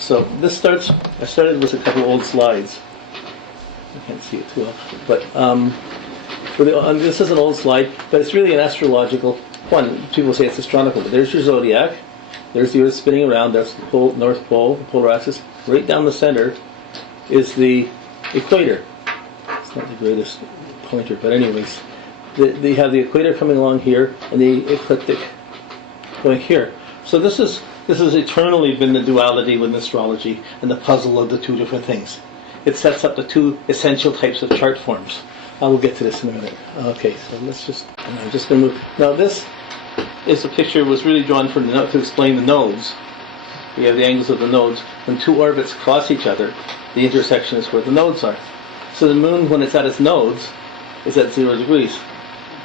So this starts, I started with a couple old slides. I can't see it too well. But this is an old slide, but it's really an astrological one. People say it's astronomical, but there's your zodiac. There's the Earth spinning around. That's the pole, North Pole, the polar axis. Right down the center is the equator. It's not the greatest pointer, but anyways. They have the equator coming along here and the ecliptic going here. So this has eternally been the duality with astrology and the puzzle of the two different things. It sets up the two essential types of chart forms. I will get to this in a minute. Okay, so I'm just going to move. Now this is a picture was really drawn to explain the nodes. We have the angles of the nodes. When two orbits cross each other, the intersection is where the nodes are. So the moon, when it's at its nodes, is at 0 degrees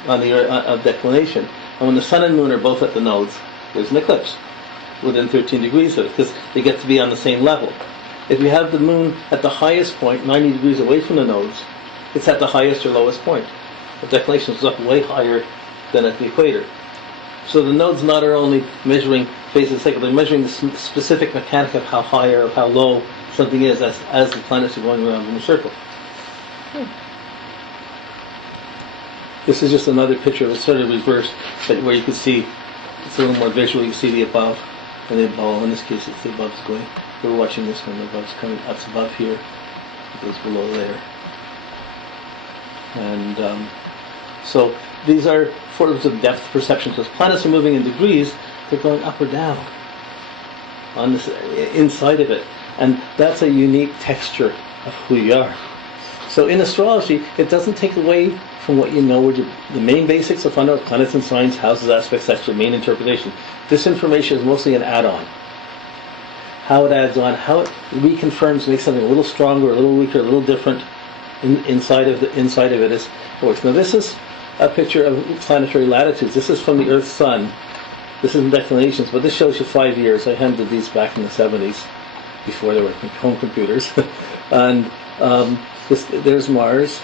on the declination. And when the sun and moon are both at the nodes, there's an eclipse within 13 degrees of it, because they get to be on the same level. If you have the moon at the highest point, 90 degrees away from the nodes, it's at the highest or lowest point. The declination is up way higher than at the equator. So the nodes not are only measuring phases of the cycle, they're measuring the specific mechanic of how high or how low something is as the planets are going around in a circle. This is just another picture of it, sort of reversed, but where you can see, it's a little more visual. You see the above and the below. In this case, it's the above's going. We're watching this one. The above's coming up above here. It goes below there. And so these are forms of depth perception. So as planets are moving in degrees, they're going up or down on this inside of it, and that's a unique texture of who you are. So in astrology, it doesn't take away from what you know. The main basics of fundamental planets and signs, houses, aspects. That's your main interpretation. This information is mostly an add-on. How it adds on, how it reconfirms, makes something a little stronger, a little weaker, a little different inside of it is works. Now this is a picture of planetary latitudes. This is from the Earth Sun. This isn't declinations, but this shows you 5 years. I handed these back in the 70s, before there were home computers. And there's Mars.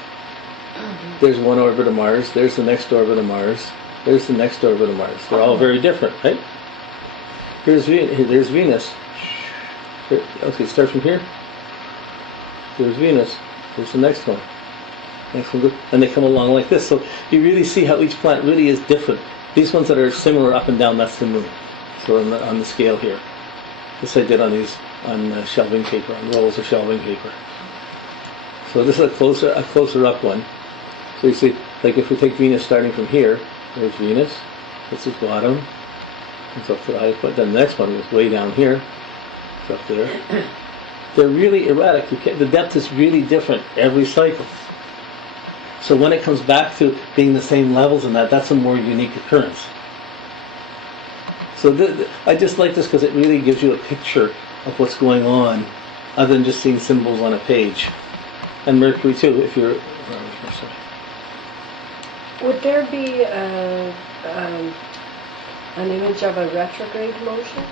There's one orbit of Mars. There's the next orbit of Mars. There's the next orbit of Mars. They're all very different, right? There's Venus. Okay, start from here. There's Venus. There's the next one. Next one, and they come along like this. So you really see how each planet really is different. These ones that are similar up and down, that's the moon. So on the scale here. This I did on shelving paper, on rolls of shelving paper. So this is a closer up one. So you see, like if we take Venus starting from here, there's Venus. This is bottom. It's up to the highest point. Then the next one is way down here. It's up there. They're really erratic. The depth is really different every cycle. So when it comes back to being the same levels and that's a more unique occurrence. So I just like this because it really gives you a picture of what's going on, other than just seeing symbols on a page. And Mercury too, if you're... Would there be an image of a retrograde motion?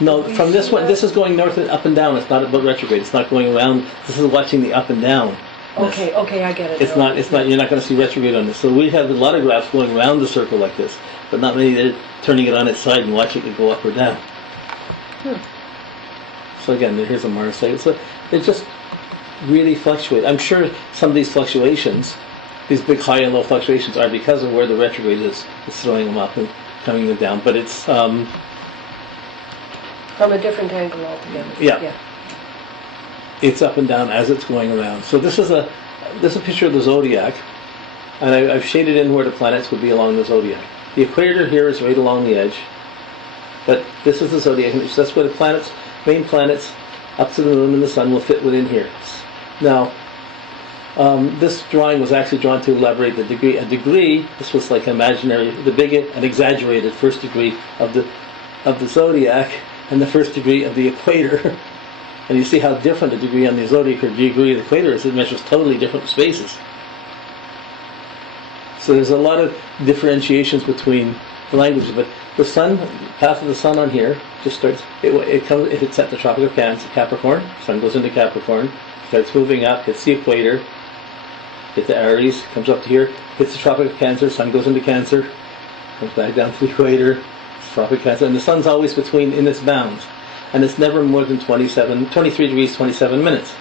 No, from this one, this is going north and up and down. It's not about retrograde. It's not going around. This is watching the up and down. Okay, I get it. It's not. You're not going to see retrograde on this. So we have a lot of graphs going around the circle like this, but not many that are turning it on its side and watching it go up or down. So again, here's a Mars cycle. So it just really fluctuate. I'm sure some of these fluctuations, these big high and low fluctuations, are because of where the retrograde is. It's throwing them up and coming them down. But it's from a different angle altogether. Yeah. It's up and down as it's going around. So this is a picture of the zodiac, and I've shaded in where the planets would be along the zodiac. The equator here is right along the edge, but this is the zodiac. That's where the main planets, up to the moon and the sun, will fit within here. Now, this drawing was actually drawn to elaborate the degree. A degree, this was like imaginary, the big and exaggerated first degree of the zodiac, and the first degree of the equator. And you see how different a degree on the zodiac or degree of the equator is. It measures totally different spaces. So there's a lot of differentiations between the languages. But the sun, path of the sun on here, just starts. It comes if it's at the Tropic of Capricorn. Sun goes into Capricorn, starts moving up, hits the equator, hits the Aries, comes up to here, hits the Tropic of Cancer. Sun goes into Cancer, comes back down to the equator, Tropic of Cancer, and the sun's always in its bounds. and it's never more than 23 degrees 27 minutes.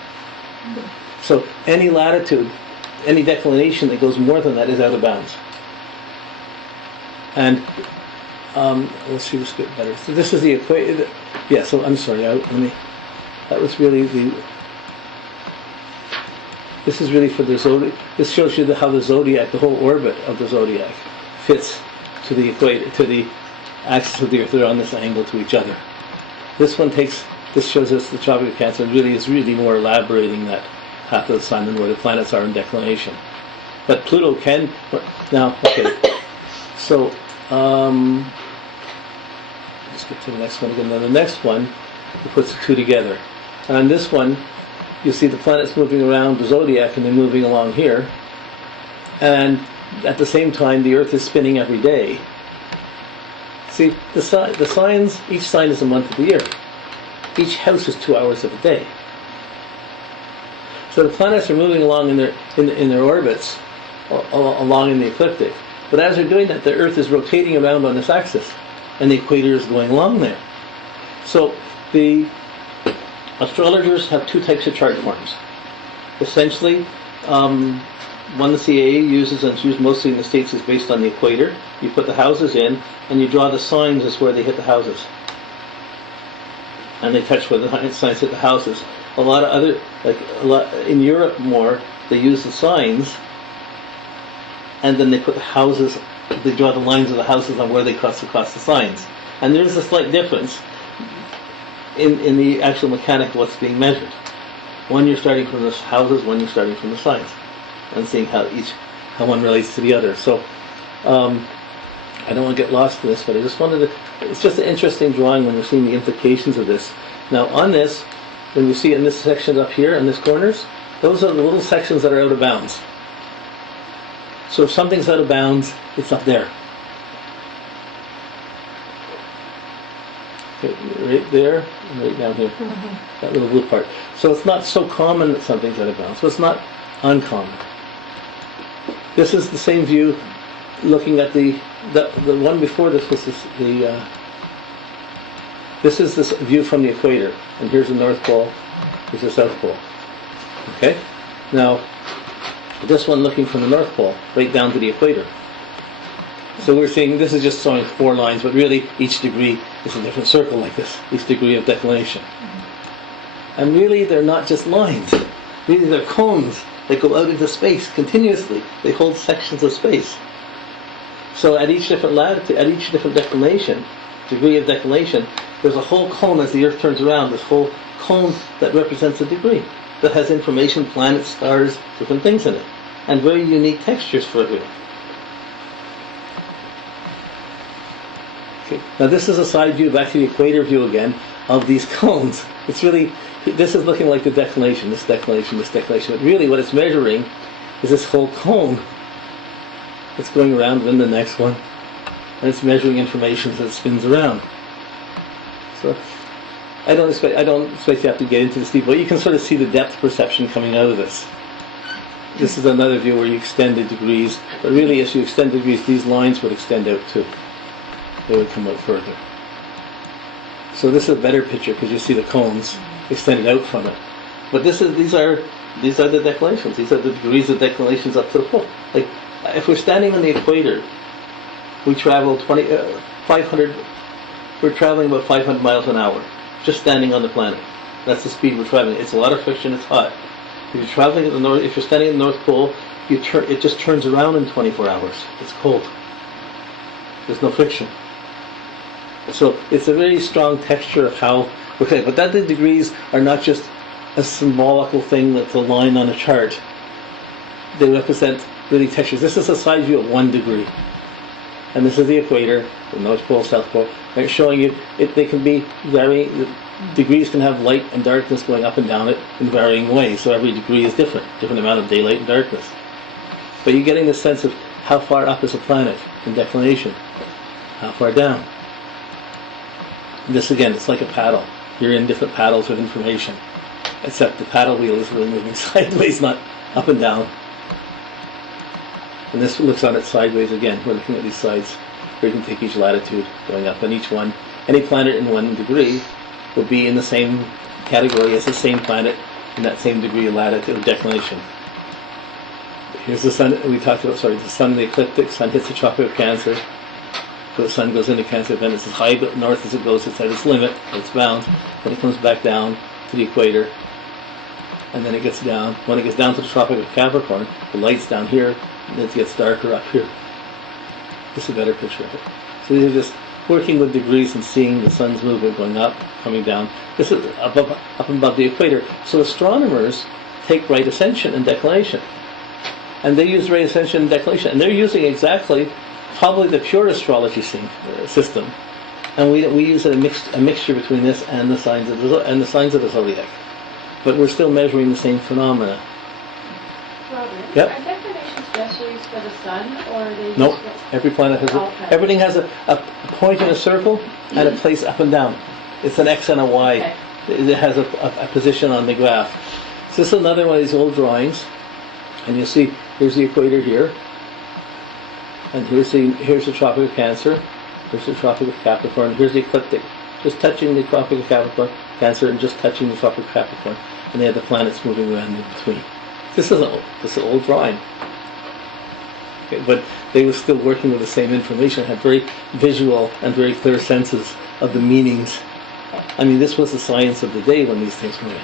So any latitude, any declination that goes more than that is out of bounds. And let's see this a bit better. So this is the equation. Yeah. So I'm sorry. That was really the. This is really for the zodiac. This shows you how the zodiac, the whole orbit of the zodiac, fits to the equator, to the axis of the Earth. They're on this angle to each other. This shows us the Tropic of Cancer. Is really more elaborating that path of the sun and where the planets are in declination. But Pluto can now. Okay, so let's get to the next one again. Now the next one, it puts the two together, and on this one, you see the planets moving around the zodiac, and they're moving along here, and at the same time, the Earth is spinning every day. See, the signs, each sign is a month of the year. Each house is 2 hours of a day. So the planets are moving along in their orbits, along in the ecliptic. But as they're doing that, the Earth is rotating around on this axis, and the equator is going along there. So the astrologers have two types of chart forms. Essentially, one the CIA uses, and it's used mostly in the States, is based on the equator. You put the houses in, and you draw the signs as where they hit the houses. And they touch where the signs hit the houses. In Europe more, they use the signs, and then they put the houses, they draw the lines of the houses on where they cross across the signs. And there's a slight difference in the actual mechanic of what's being measured. One you're starting from the houses, one you're starting from the signs, and seeing how one relates to the other. So I don't want to get lost in this, but I just wanted to. It's just an interesting drawing when we're seeing the implications of this. Now on this, when you see in this section up here in this corners, those are the little sections that are out of bounds. So if something's out of bounds, it's up there. Right there and right down here. Mm-hmm. That little blue part. So it's not so common that something's out of bounds. So it's not uncommon. This is the same view looking at the one before this was this is this view from the equator. And here's the North Pole, here's the South Pole. Okay? Now, this one looking from the North Pole, right down to the equator. So we're seeing, this is just showing 4 lines, but really each degree is a different circle like this, each degree of declination. And really they're not just lines, really they're cones that go out into space continuously. They hold sections of space. So at each different latitude, at each different declination, degree of declination, there's a whole cone as the Earth turns around, this whole cone that represents a degree, that has information, planets, stars, different things in it, and very unique textures for it. Okay. Now this is a side view, back to the equator view again, of these cones. It's really, this is looking like the declination, this declination, this declination. But really what it's measuring is this whole cone. It's going around, and then the next one, and it's measuring information as it spins around. So I don't expect you have to get into this deep, but you can sort of see the depth perception coming out of this. This is another view where you extend the degrees, but really as you extend the degrees, these lines would extend out too. They would come out further. So this is a better picture because you see the cones extended out from it. But these are the declinations. These are the degrees of declinations up to the pole. Like if we're standing on the equator, we travel 500. We're traveling about 500 miles an hour, just standing on the planet. That's the speed we're traveling. It's a lot of friction. It's hot. If you're traveling at the north, if you're standing at the North Pole, it just turns around in 24 hours. It's cold. There's no friction. So it's a very strong texture of how. Okay, but that the degrees are not just a symbolical thing that's a line on a chart. They represent really textures. This is a side view of 1 degree. And this is the equator, the North Pole, South Pole. Right, showing you they can be varying. The degrees can have light and darkness going up and down it in varying ways. So every degree is different amount of daylight and darkness. But you're getting the sense of how far up is a planet in declination, how far down. This again, it's like a paddle. You're in different paddles with information, except the paddle wheel is really moving sideways, not up and down. And this looks on it sideways again. We're looking at these sides where you can take each latitude going up, and each one, any planet in 1 degree will be in the same category as the same planet in that same degree of latitude of declination. Here's the sun, we talked about, the sun in the ecliptic, sun hits the Tropic of Cancer, the sun goes into Cancer, then it's as high north as it goes, it's at its limit, it's bound, then it comes back down to the equator, and then it gets down. When it gets down to the Tropic of Capricorn, the light's down here, and it gets darker up here. This is a better picture of it. So these are just working with degrees and seeing the sun's movement going up, coming down. This is up above the equator. So astronomers take right ascension and declination. And they use right ascension and declination. And they're using exactly, probably the pure astrology system. And we use a mixture between this and the signs of the zodiac. But we're still measuring the same phenomena. Robin, Yep. are declinations just used for the sun, or are they Nope. used Every planet has everything has a point in a circle and a place up and down. It's an X and a Y. Okay. It has a position on the graph. So this is another one of these old drawings. And you'll see, here's the equator here. And here's the Tropic of Cancer. Here's the Tropic of Capricorn. Here's the ecliptic. Just touching the Tropic of Capricorn, Cancer, and just touching the Tropic of Capricorn. And they have the planets moving around in between. This is an old drawing. Okay, but they were still working with the same information, had very visual and very clear senses of the meanings. I mean, this was the science of the day when these things were made.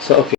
So, okay.